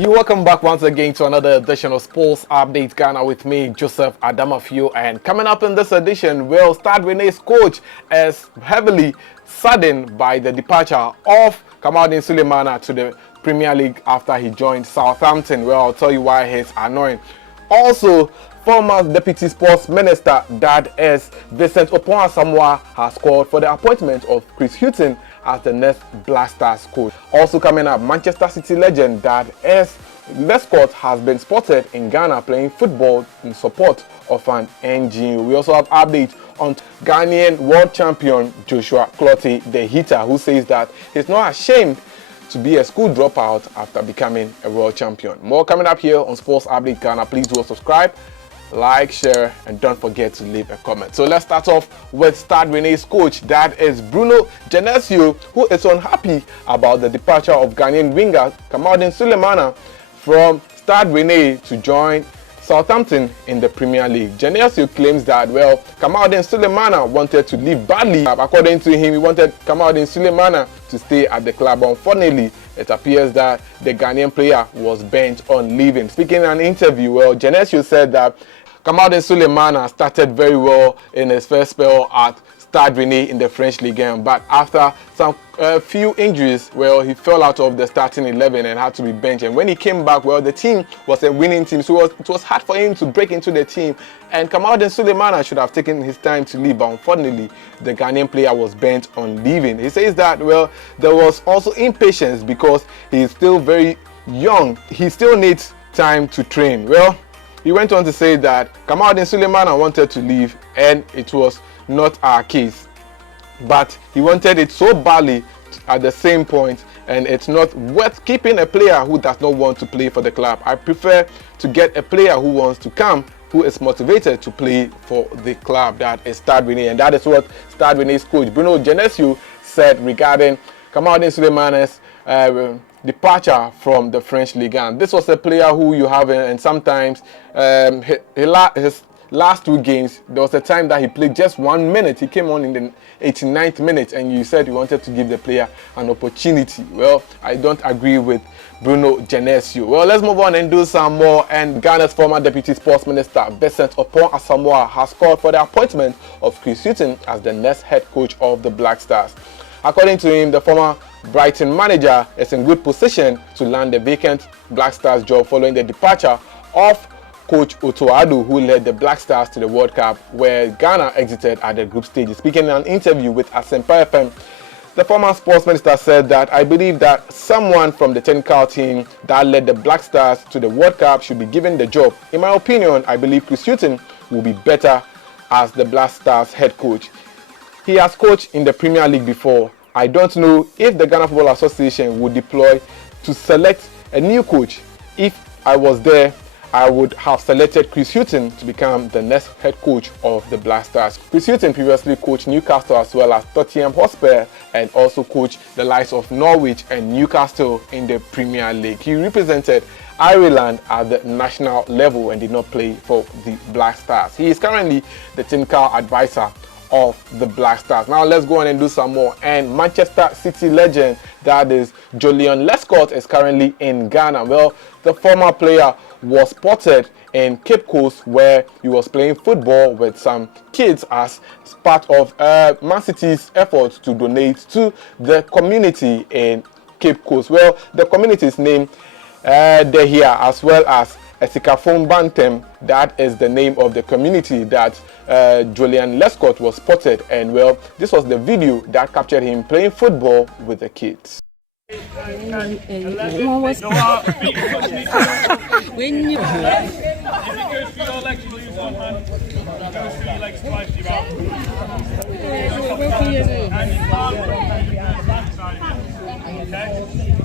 You welcome back once again to another edition of Sports Update Ghana with me, Joseph Adamafio. And coming up in this edition, well, Stade Rene's coach is heavily saddened by the departure of Kamaldeen Sulemana to the Premier League after he joined Southampton. Well, I'll tell you why he's annoying. Also, former Deputy Sports Minister, that is Vincent Oppong-Asamoah, has called for the appointment of Chris Hughton as the next Black Stars coach. Also coming up, Manchester City legend that is Lescott has been spotted in Ghana playing football in support of an NGO. We also have updates on Ghanaian world champion Joshua Clottey, the hitter, who says that he's not ashamed to be a school dropout after becoming a world champion. More coming up here on Sports Update Ghana. Please do subscribe, like, share, and don't forget to leave a comment. So let's start off with Stade Rene's coach, that is Bruno Genesio, who is unhappy about the departure of Ghanaian winger Kamaldeen Sulemana from Stade Rene to join Southampton in the Premier League. Genesio claims that, well, Kamaldeen Sulemana wanted to leave badly. According to him, he wanted Kamaldeen Sulemana to stay at the club. Unfortunately, it appears that the Ghanaian player was bent on leaving. Speaking in an interview, well, Genesio said that Kamaldeen Sulemana started very well in his first spell at Stade Rene in the French Ligue 1, but after some few injuries, well, he fell out of the starting 11 and had to be benched. And when he came back, well, the team was a winning team, so it was hard for him to break into the team. And Kamaldeen Sulemana should have taken his time to leave, but unfortunately, the Ghanaian player was bent on leaving. He says that, well, there was also impatience because he is still very young. He still needs time to train. Well, he went on to say that Kamaldeen Sulemana wanted to leave, and it was not our case, but he wanted it so badly at the same point, and it's not worth keeping a player who does not want to play for the club. I prefer to get a player who wants to come, who is motivated to play for the club, that is Stade Rene. And that is what Stade Rene's coach Bruno Genesio said regarding Kamaldeen Sulemana's departure from the French Ligue 1. This was a player who you have, and sometimes his last two games, there was a time that he played just 1 minute. He came on in the 89th minute, and you said you wanted to give the player an opportunity. Well, I don't agree with Bruno Genesio. Well, let's move on and do some more. And Ghana's former Deputy Sports Minister, Vincent Oppong-Asamoah, has called for the appointment of Chris Hughton as the next head coach of the Black Stars. According to him, the former Brighton manager is in good position to land the vacant Black Stars job following the departure of Coach Otto Addo, who led the Black Stars to the World Cup, where Ghana exited at the group stage. Speaking in an interview with Asempa FM, the former sports minister said that, I believe that someone from the technical team that led the Black Stars to the World Cup should be given the job. In my opinion, I believe Chris Hughton will be better as the Black Stars head coach. He has coached in the Premier League before. I don't know if the Ghana Football Association would deploy to select a new coach. If I was there, I would have selected Chris Hughton to become the next head coach of the Black Stars. Chris Hughton previously coached Newcastle as well as Tottenham Hotspur, and also coached the likes of Norwich and Newcastle in the Premier League. He represented Ireland at the national level and did not play for the Black Stars. He is currently the technical advisor of the Black Stars. Now let's go on and do some more. And Manchester City legend, that is Julian Lescott, is currently in Ghana. Well, the former player was spotted in Cape Coast, where he was playing football with some kids as part of Man City's efforts to donate to the community in Cape Coast. Well, the community is named Dehia, as well as Esikafon Bantem. That is the name of the community that Julian Lescott was spotted. And well, this was the video that captured him playing football with the kids. When you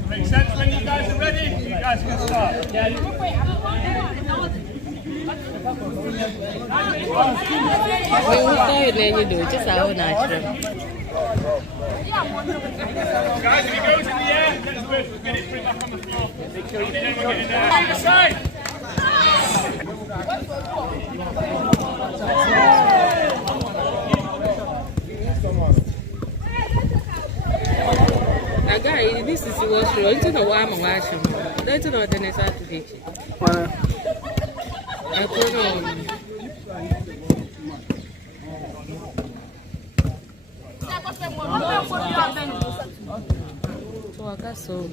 makes sense when you guys are ready. You guys can start. Guys, if it goes in the air, let's get it back on the floor. Make sure you get in there. On the side. Why? This is what's wrong. You know why I'm watching. Don't you know the next to I don't know. So I got so.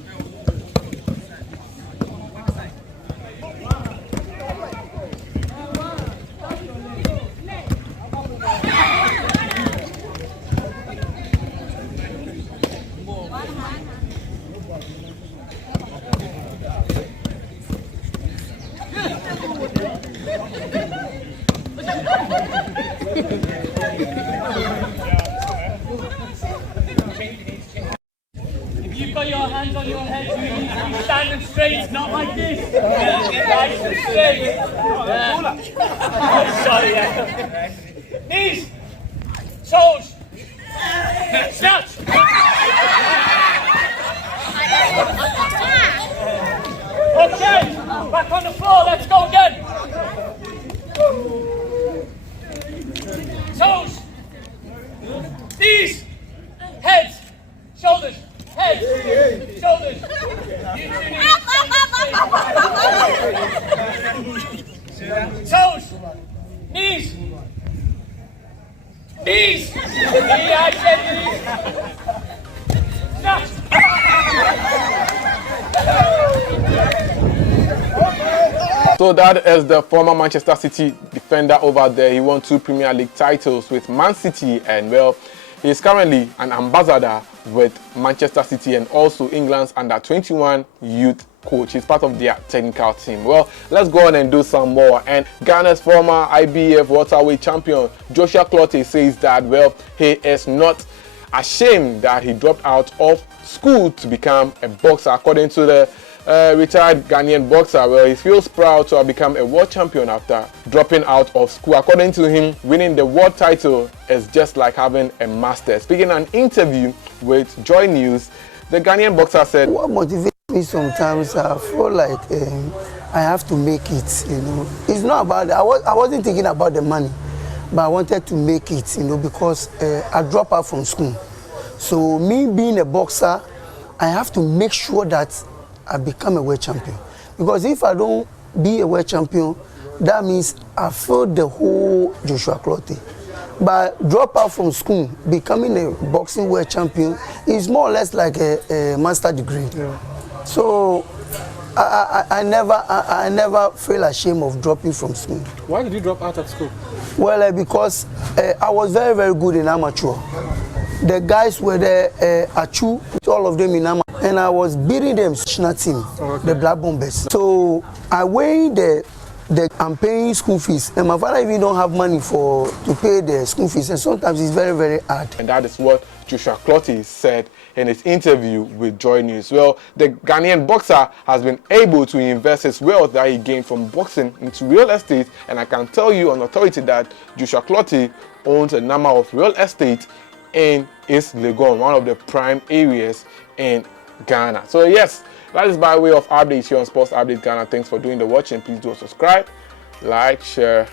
If you've got your hands on your head, you need to be standing straight, not like this. Nice and straight. Oh, sorry. Knees. Toes. Snatch. Okay, back on the floor, let's go again. Toes. Knees. Heads. Shoulders. Head, shoulders. You two need toes, knees, knees. I said knees. Snatch. So that is the former Manchester City defender over there. He won 2 Premier League titles with Man City, and well, he is currently an ambassador with Manchester City and also England's under-21 youth coach. He's part of their technical team. Well, let's go on and do some more. And Ghana's former IBF welterweight champion Joshua Clottey says that, well, he is not ashamed that he dropped out of school to become a boxer. According to the retired Ghanaian boxer, well, he feels proud to have become a world champion after dropping out of school. According to him, winning the world title is just like having a master. Speaking in an interview with Joy News, the Ghanaian boxer said, "What motivates me sometimes, I feel like I have to make it, you know. It's not about, I wasn't thinking about the money, but I wanted to make it, you know, because I dropped out from school. So me being a boxer, I have to make sure that I become a world champion. Because if I don't be a world champion, that means I failed the whole Joshua Clottey. But drop out from school, becoming a boxing world champion is more or less like a master degree. Yeah. So I never feel ashamed of dropping from school. Why did you drop out of school? Well, because I was very, very good in amateur. The guys were there, Achu, all of them in amateur. And I was beating them, national team, the Black Bombers. So I weighed I'm paying school fees, and my father even don't have money to pay the school fees, and sometimes it's very, very hard. And that is what Joshua Clottey said in his interview with Joy News. Well, the Ghanaian boxer has been able to invest his wealth that he gained from boxing into real estate, and I can tell you on authority that Joshua Clottey owns a number of real estate in East Legon, one of the prime areas in Ghana. So yes, that is by way of updates here on Sports Update Ghana. Thanks for doing the watching. Please do subscribe, like, share,